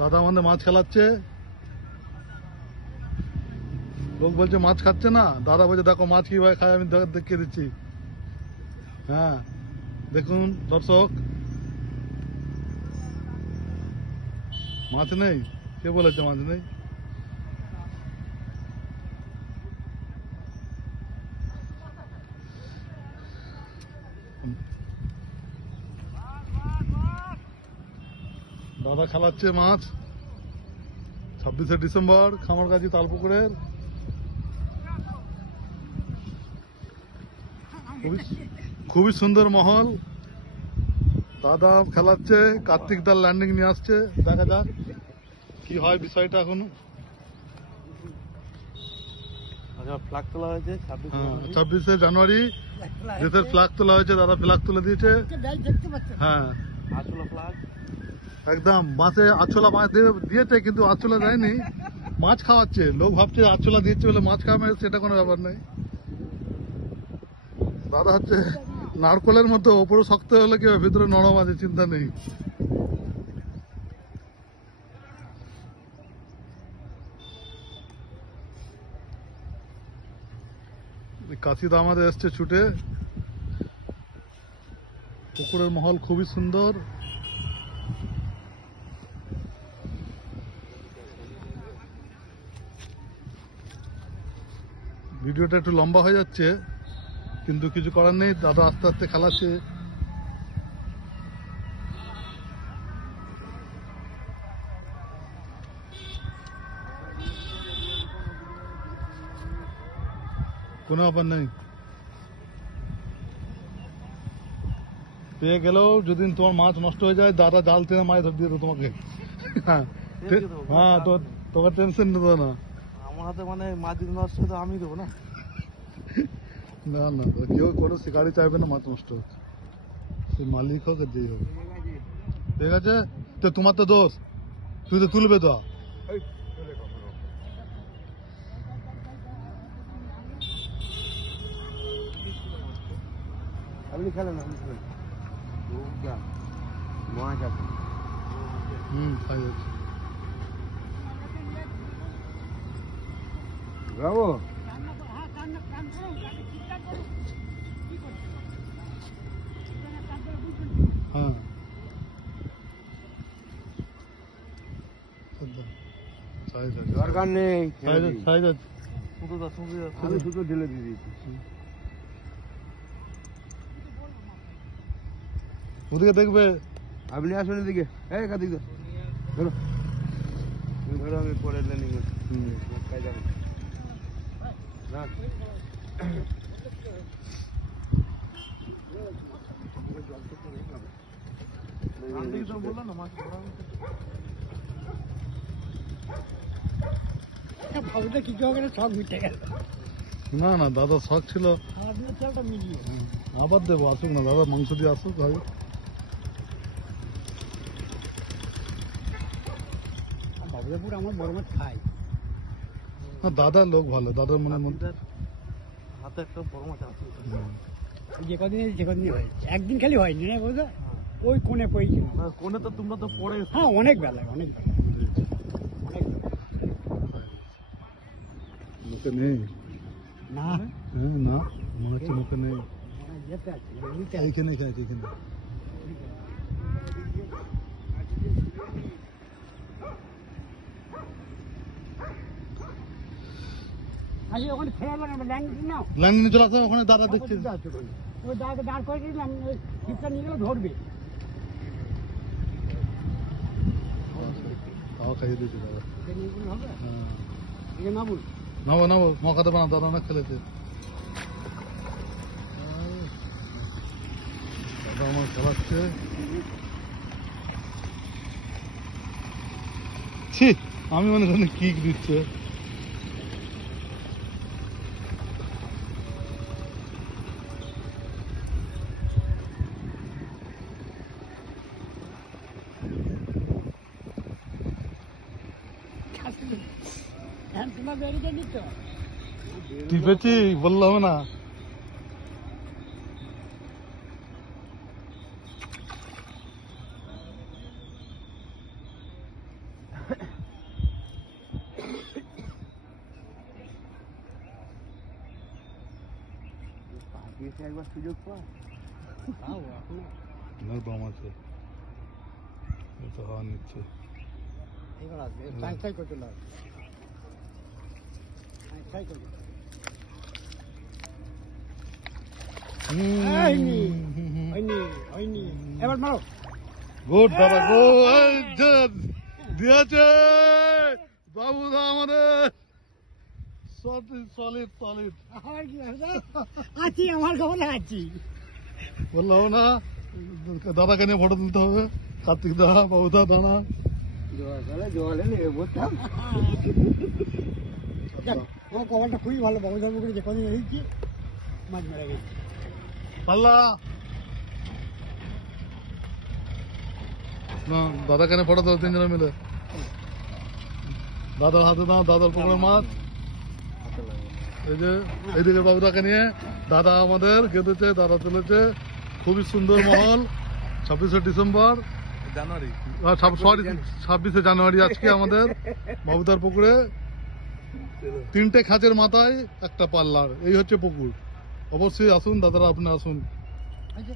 দাদা আমাদের মাছ খেলাচ্ছে, লোক বলছে মাছ খাচ্ছে না, দাদা বলছে দেখো মাছ কিভাবে খায় আমি দেখিয়ে দিচ্ছি। হ্যাঁ দেখুন দর্শক, মাছ নেই, কে বলেছে মাছ নেই? দাদা খেলাচ্ছে মাছ 26শে ডিসেম্বর খামারগাছি তালপুকুরের। খুবই সুন্দর মহল। দাদা খেলাচ্ছে, কার্তিক দার ল্যান্ডিং নিয়ে আসছে, দেখা যাক কি হয় বিষয়টা। এখনো ফ্ল্যাগ তোলা হয়েছে 26শে জানুয়ারি দেশের ফ্ল্যাগ তোলা হয়েছে, দাদা ফ্ল্যাগ তুলে দিয়েছে। হ্যাঁ একদম মাছে আরছোলা মাছ দিয়েছে, কিন্তু আরছোলা দেয়নি, মাছ খাওয়াচ্ছে। লোক ভাবছে আরছোলা দিয়েছে বলে মাছ খাওয়াবে, সেটা কোনো ব্যাপার নেই। দাদা হচ্ছে নারকলের মতো, ওপরে শক্ত হলে কি হবে, ভিতরে নরম আছে, চিন্তা নেই। কাশিদা আমাদের এসছে ছুটে। পুকুরের মহল খুবই সুন্দর। ভিডিওটা একটু লম্বা হয়ে যাচ্ছে, কিন্তু কিছু করার নেই, দাদা আস্তে আস্তে খেলাচ্ছে। কোনো ব্যাপার নেই, পেয়ে গেলেও যদি তোমার মাছ নষ্ট হয়ে যায়, দাদা জাল থেকে মাছ ধরে দিয়ে দেবো তোমাকে। হ্যাঁ তোমার টেনশন নিতে না। আমার হাতে মানে মাছ যদি নষ্ট হতো আমি দেবো না। না না, কেউ কোনো শিকারি চাইবে না মাছ নষ্ট হচ্ছে, সে মালিক হোক আর যেই হোক। ঠিক আছে, তো তোমার তো দোষ, তুই তো তুলবে তো। আপনি খেলেন মাছ আছে। খাই যাচ্ছে। ব্রাভো। হ্যাঁ দরকার নেই, আমি শুধু ঢেলে দিয়ে দিয়েছি। ওদিকে দেখবে, আপনি আসুন এদিকে, এই কাদিক ধরো ধরো, আমি পরে লেনি যাবো না। কিছু হবে না, সব মিটে গেল। না না, দাদা শখ ছিল, আবার দেবো, আসুক না দাদা, মাংস দিয়ে আসুক। ভাই বাবুপুর আমার বড় মাছ খাই। দাদার লোক ভালো, দাদার মনের মধ্যে হাতে একটা বড় মাছ আছে, যে কদিন হয়, একদিন খালি হয়নি না বোঝা, ওই কোণে পড়েছিল। কোনে তো তোমরা তো পরে। হ্যাঁ অনেক বেলা, অনেক বেলা। মুখে নেই না, হ্যাঁ না, মনে হচ্ছে মুখে নেই, যেতে আছে এইখানে খাইছে, এখানে। আচ্ছা ওখানে ফেরা লাগাবে, ল্যান্ডিং নাও, ল্যান্ডিং চলে আসো, ওখানে দাদা দেখছে। ওই দাদাকে দাঁড় করে দিলাম, ওই ছিপটা নিয়ে গেলে ধরবে। তাও খাইয়ে দিয়েছে দাদা। হবে হ্যাঁ এটা না বল, নাবো নাবো, মকা দেবে না, দাদা অনেক খেলেছে। দাদা আমার খেলাচ্ছে। ছি, আমি মনে করি কিক দিচ্ছে। টিপেছি বললাম না, এসে একবার সুযোগ পায় বাম আছে এই তো হাওয়া নিচ্ছে এবার আসবে চাই করতে লাগবে চাই করতে হয়নি এবার মারো গুড দাদা গো দিয়েছে বাবুদা আমাদের সলিড সলিড আমার কি আছি আমার খবর আছি বললাম না দাদাকে নিয়ে ফটো তুলতে হবে কার্তিক দা বাবুদা দানা জলে নেবে বলতাম আমার কবরটা খুবই ভালো বাবুদার পুকুরে যে কদিন হয়েছি মাছ মেরে গেছি পাল্লা না দাদাকে নিয়ে ফটো তুলো তিনজনে মিলে দাদার হাতে দাও দাদার পুকুরে মাছ এই যে এইদিকে বাবুদাকে নিয়ে দাদা আমাদের গেঁথেছে দাদা তুলেছে খুবই সুন্দর মহল 26শে ডিসেম্বর জানুয়ারি সরি 26শে জানুয়ারি আজকে আমাদের বাবুদার পুকুরে 3টে খাঁচের মাথায় একটা পাল্লার এই হচ্ছে পুকুর অবশ্যই আসুন দাদারা আপনি আসুন আচ্ছা